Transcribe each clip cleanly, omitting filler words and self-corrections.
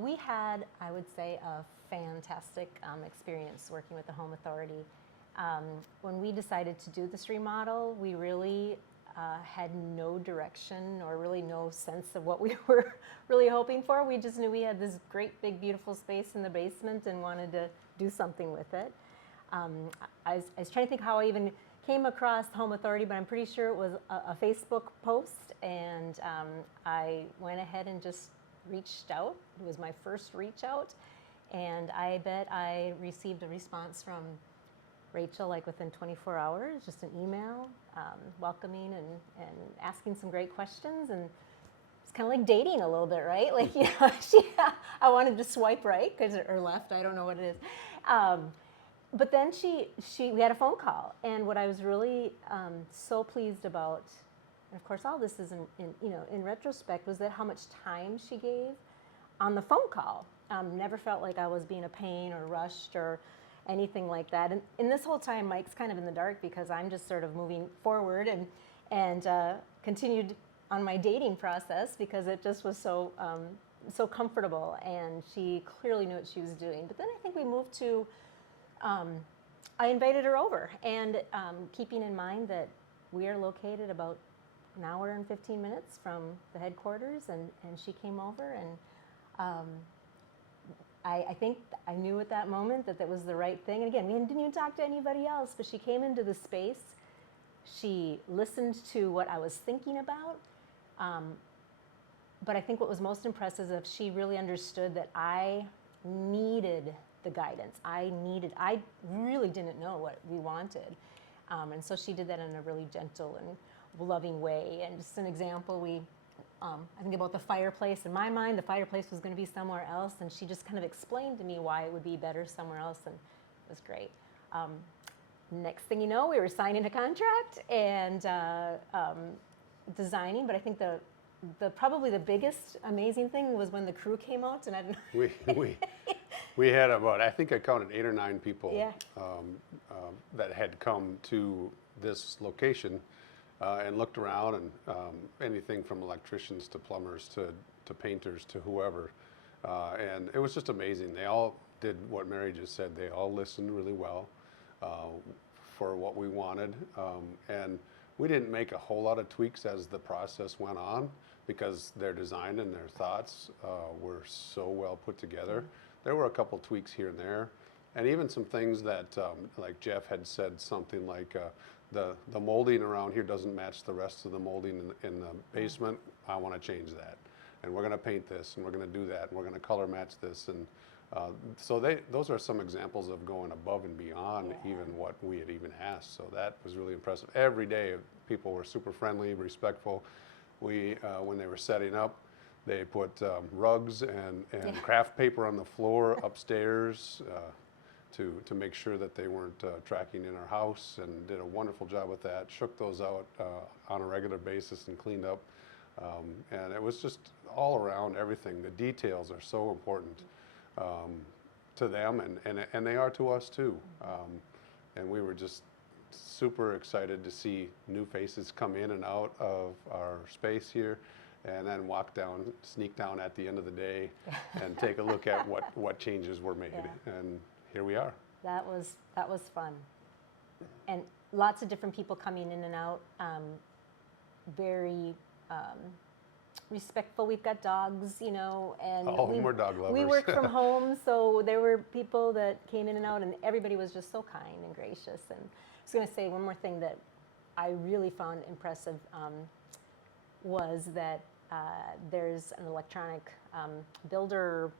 We had, I would say, a fantastic experience working with the Home Authority. When we decided to do this remodel, we really had no direction or really no sense of what we were really hoping for. We just knew we had this great, big, beautiful space in the basement and wanted to do something with it. I was trying to think how I even came across Home Authority, but I'm pretty sure it was a Facebook post, and I went ahead and just reached out. It was my first reach out, and I bet I received a response from Rachel like within 24 hours, just an email welcoming and asking some great questions. And it's kind of like dating a little bit, right? Like, you know, I wanted to swipe right or left, I don't know what it is. But then we had a phone call, and what I was really so pleased about, and of course all this is in retrospect, was that how much time she gave on the phone call. Never felt like I was being a pain or rushed or anything like that. And this whole time Mike's kind of in the dark because I'm just sort of moving forward and continued on my dating process because it just was so comfortable, and she clearly knew what she was doing. But then I think we moved to I invited her over, and keeping in mind that we are located about an hour and 15 minutes from the headquarters, and she came over, and I think I knew at that moment that was the right thing. And again, we didn't even talk to anybody else, but she came into the space, she listened to what I was thinking about, but I think what was most impressive is she really understood that I needed the guidance. I really didn't know what we wanted. And so she did that in a really gentle and loving way. And just an example, I think about the fireplace. In my mind, the fireplace was going to be somewhere else, and she just kind of explained to me why it would be better somewhere else, and it was great. Next thing you know, we were signing a contract and designing, but I think probably the biggest amazing thing was when the crew came out, and I don't know. We had about, I think I counted 8 or 9 people Yeah. That had come to this location and looked around, and anything from electricians to plumbers to painters to whoever. And it was just amazing. They all did what Mary just said. They all listened really well for what we wanted. And we didn't make a whole lot of tweaks as the process went on because their design and their thoughts were so well put together. There were a couple tweaks here and there, and even some things that, like Jeff had said something like, the molding around here doesn't match the rest of the molding in the basement. I want to change that, and we're going to paint this, and we're going to do that, and we're going to color match this, and so those are some examples of going above and beyond even what we had even asked. So that was really impressive. Every day, people were super friendly, respectful. When they were setting up, they put rugs and craft paper on the floor upstairs to make sure that they weren't tracking in our house, and did a wonderful job with that. Shook those out on a regular basis and cleaned up. And it was just all around everything. The details are so important to them, and they are to us too. And we were just super excited to see new faces come in and out of our space here, and then sneak down at the end of the day and take a look at what changes were made. Yeah. And here we are. That was fun. And lots of different people coming in and out, very respectful. We've got dogs, and all of them were dog lovers. We work from home, so there were people that came in and out, and everybody was just so kind and gracious. And I was going to say one more thing that I really found impressive was that there's an electronic builder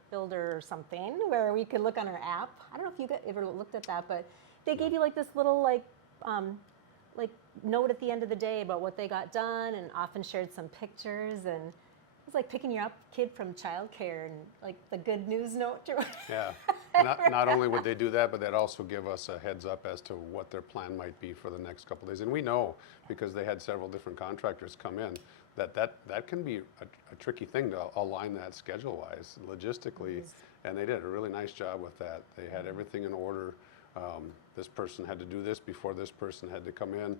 something where we could look on our app. I don't know if you ever looked at that, but they gave you like this little like note at the end of the day about what they got done, and often shared some pictures, and it was like picking your up kid from childcare and like the good news note. Yeah. Not only would they do that, but they'd also give us a heads up as to what their plan might be for the next couple of days. And we know, because they had several different contractors come in, that can be a tricky thing to align that schedule-wise, logistically. And they did a really nice job with that. They had everything in order. This person had to do this before this person had to come in.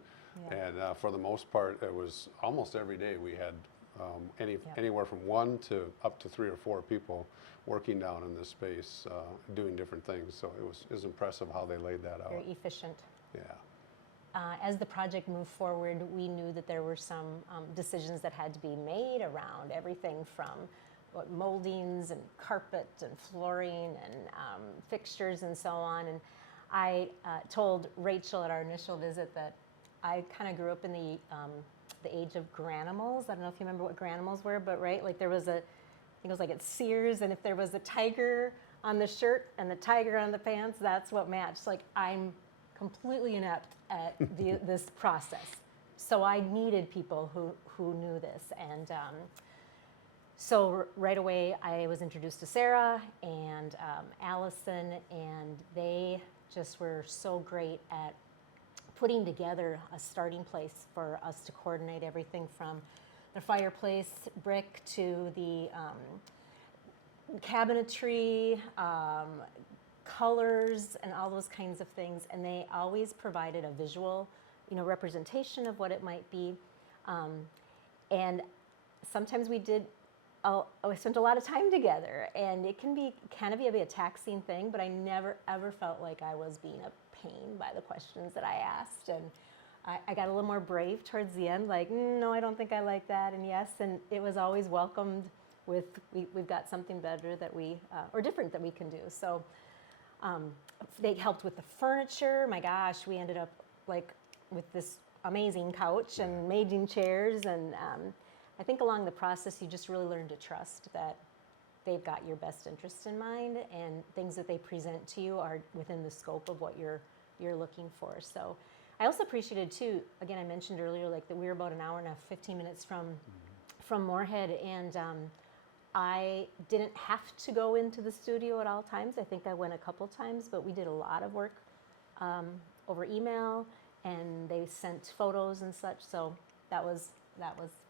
Yeah. And for the most part, it was almost every day we had anywhere from 1 to up to 3 or 4 people working down in this space, doing different things. So it was impressive how they laid that out. Very efficient. Yeah. As the project moved forward, we knew that there were some decisions that had to be made around everything from moldings and carpet and flooring and fixtures and so on. And I told Rachel at our initial visit that I kind of grew up in the age of granimals. I don't know if you remember what granimals were, but right, like there was I think it was like at Sears, and if there was a tiger on the shirt and the tiger on the pants, that's what matched. Like I'm completely inept at this process. So I needed people who knew this. And so right away I was introduced to Sarah and Allison, and they just were so great at putting together a starting place for us to coordinate everything from the fireplace brick to the cabinetry, colors, and all those kinds of things. And they always provided a visual, representation of what it might be. And sometimes we spent a lot of time together, and it can be a bit taxing thing, but I never ever felt like I was being a pain by the questions that I asked. And I got a little more brave towards the end, like, no, I don't think I like that, and yes, and it was always welcomed with, we've got something better that or different that we can do. So they helped with the furniture. My gosh, we ended up like with this amazing couch and amazing chairs, and I think along the process you just really learn to trust that they've got your best interest in mind, and things that they present to you are within the scope of what you're looking for. So I also appreciated too, again, I mentioned earlier, like that we were about an hour and 15 minutes from Moorhead, and I didn't have to go into the studio at all times. I think I went a couple times, but we did a lot of work over email, and they sent photos and such. So that was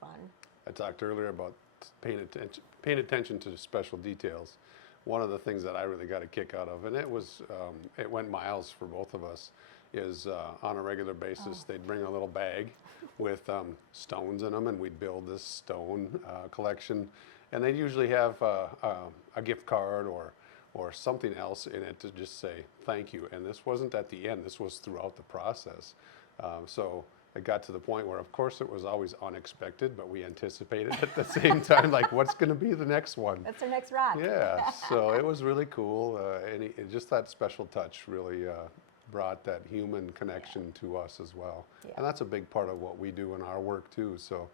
fun. I talked earlier about paying attention to special details. One of the things that I really got a kick out of, and it went miles for both of us, is on a regular basis they'd bring a little bag with stones in them, and we'd build this stone collection, and they'd usually have a gift card or something else in it to just say thank you. And this wasn't at the end, this was throughout the process. So it got to the point where, of course, it was always unexpected, but we anticipated at the same time, like, what's going to be the next one? That's our next rock. Yeah, so it was really cool, and just that special touch really brought that human connection to us as well. Yeah. And that's a big part of what we do in our work too. So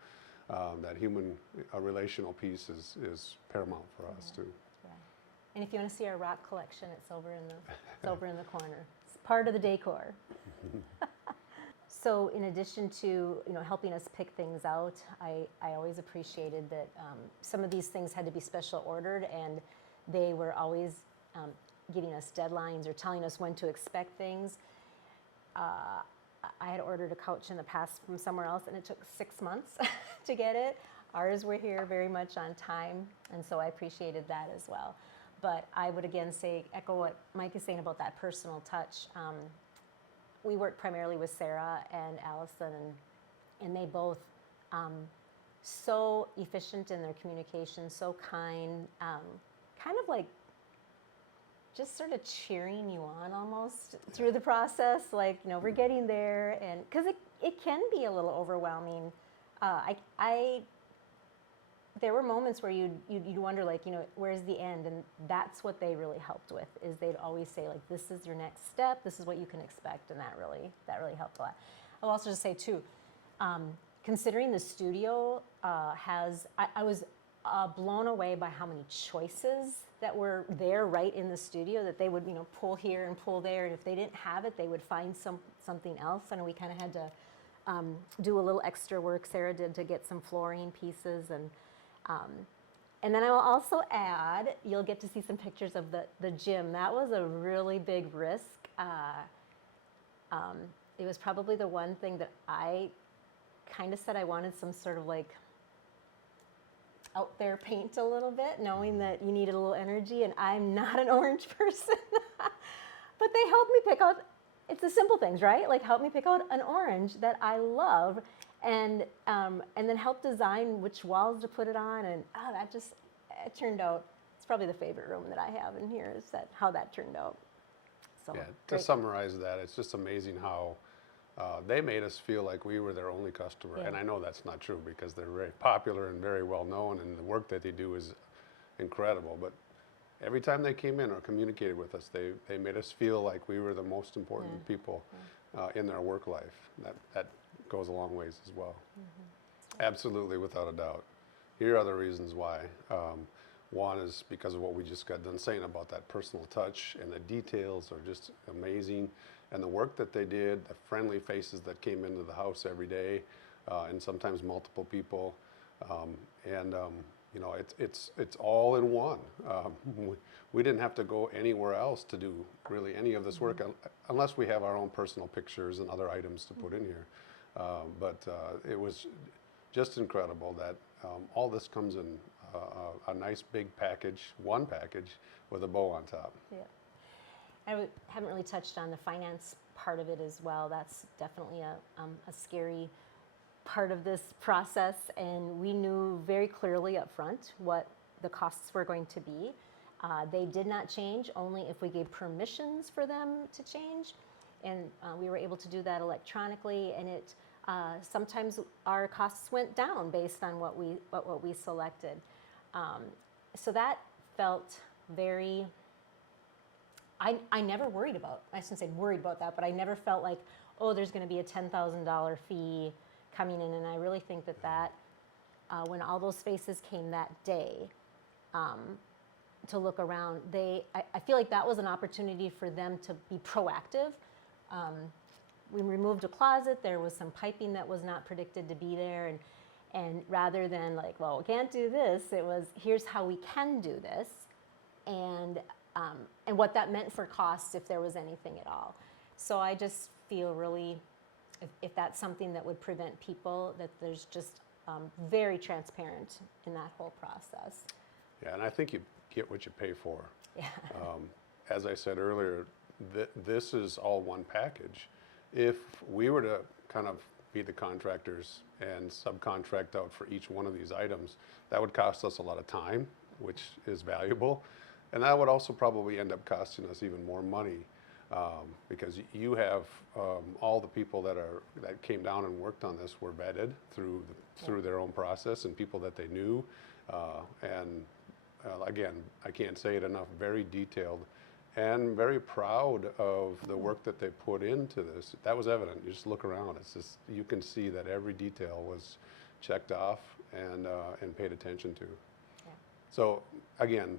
that human relational piece is paramount for us too. Right. And if you want to see our rock collection, it's over in the corner. It's part of the decor. So in addition to helping us pick things out, I always appreciated that some of these things had to be special ordered, and they were always giving us deadlines or telling us when to expect things. I had ordered a couch in the past from somewhere else, and it took 6 months to get it. Ours were here very much on time, and so I appreciated that as well. But I would again echo what Mike is saying about that personal touch. We work primarily with Sarah and Allison, and they both so efficient in their communication, so kind, kind of like just sort of cheering you on almost through the process, like, we're getting there, and because it can be a little overwhelming. There were moments where you'd wonder, like, where's the end? And that's what they really helped with, is they'd always say, like, this is your next step, this is what you can expect, and that really helped a lot. I'll also just say too, considering the studio I was blown away by how many choices that were there right in the studio, that they would pull here and pull there, and if they didn't have it, they would find something else. And we kind of had to do a little extra work, Sarah did, to get some flooring pieces. And then I will also add, you'll get to see some pictures of the gym. That was a really big risk. It was probably the one thing that I kind of said I wanted some sort of like out there paint a little bit, knowing that you needed a little energy, and I'm not an orange person. But they helped me pick out, it's the simple things, right? Like, help me pick out an orange that I love. and then help design which walls to put it on, and it turned out. It's probably the favorite room that I have in here is how that turned out. So Yeah, to great. summarize that, it's just amazing how they made us feel like we were their only customer. Yeah. And I know that's not true because they're very popular and very well known, and the work that they do is incredible. But every time they came in or communicated with us, they made us feel like we were the most important people in their work life. That goes a long ways as well. Absolutely, without a doubt. Here are the reasons why. One is because of what we just got done saying about that personal touch, and the details are just amazing. And the work that they did, the friendly faces that came into the house every day, and sometimes multiple people. You know, it's all in one. We didn't have to go anywhere else to do really any of this work unless we have our own personal pictures and other items to put in here. But it was just incredible that all this comes in a nice big package, one package with a bow on top. Yeah. Haven't really touched on the finance part of it as well. That's definitely a scary part of this process, and we knew very clearly up front what the costs were going to be. They did not change, only if we gave permissions for them to change, and we were able to do that electronically, and sometimes our costs went down based on what we selected. So that felt very, I never worried about, I shouldn't say worried about that, but I never felt like, oh, there's going to be a $10,000 fee coming in. And I really think that when all those faces came that day to look around, I feel like that was an opportunity for them to be proactive. We removed a closet. There was some piping that was not predicted to be there. And rather than like, well, we can't do this, it was, here's how we can do this. And what that meant for costs, if there was anything at all. So I just feel really, if that's something that would prevent people, that there's just very transparent in that whole process. Yeah, and I think you get what you pay for. Yeah. As I said earlier, this is all one package. If we were to kind of be the contractors and subcontract out for each one of these items, that would cost us a lot of time, which is valuable. And that would also probably end up costing us even more money because you have all the people that came down and worked on this were vetted through their own process, and people that they knew. Again, I can't say it enough, very detailed and very proud of the work that they put into this. That was evident. You just look around. It's just, you can see that every detail was checked off and paid attention to. Yeah. So again,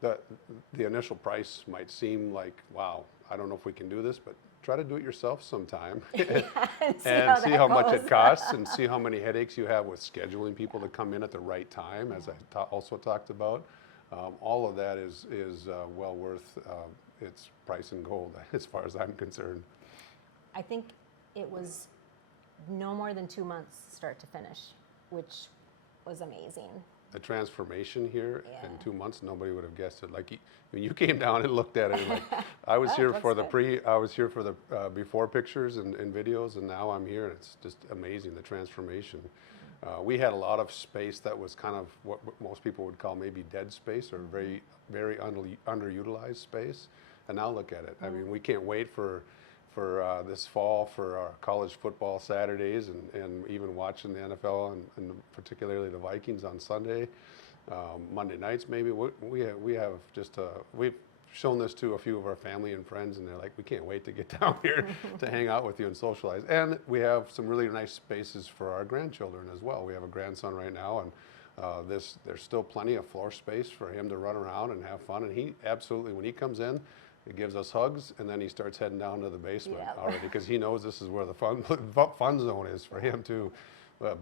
the initial price might seem like, wow, I don't know if we can do this, but try to do it yourself sometime and see how much it costs and see how many headaches you have with scheduling people to come in at the right time, as I also talked about. All of that is well worth its price in gold, as far as I'm concerned. I think it was no more than 2 months start to finish, which was amazing. The transformation here in 2 months, nobody would have guessed it. Like when you came down and looked at it, like I was here for the before pictures and videos, and now I'm here. It's just amazing, the transformation. We had a lot of space that was kind of what most people would call maybe dead space, or very, very underutilized space. And now look at it. I mean, we can't wait for this fall for our college football Saturdays, and even watching the NFL and particularly the Vikings on Sunday, Monday nights maybe. We've shown this to a few of our family and friends, and they're like, we can't wait to get down here to hang out with you and socialize. And we have some really nice spaces for our grandchildren as well. We have a grandson right now, and there's still plenty of floor space for him to run around and have fun. And he absolutely, when he comes in, he gives us hugs, and then he starts heading down to the basement already, because he knows this is where the fun zone is for him too.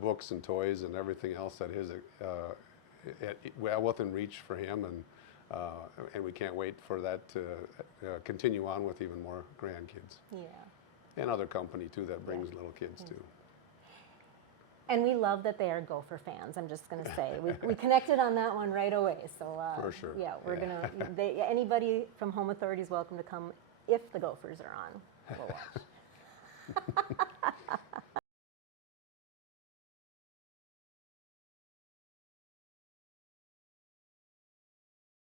Books and toys and everything else that is within reach for him, and we can't wait for that to continue on with even more grandkids. Yeah. And other company too that brings little kids too. And we love that they are Gopher fans. I'm just going to say we connected on that one right away. So for sure. Yeah, we're gonna. Anybody from Home Authority is welcome to come if the Gophers are on. We'll watch.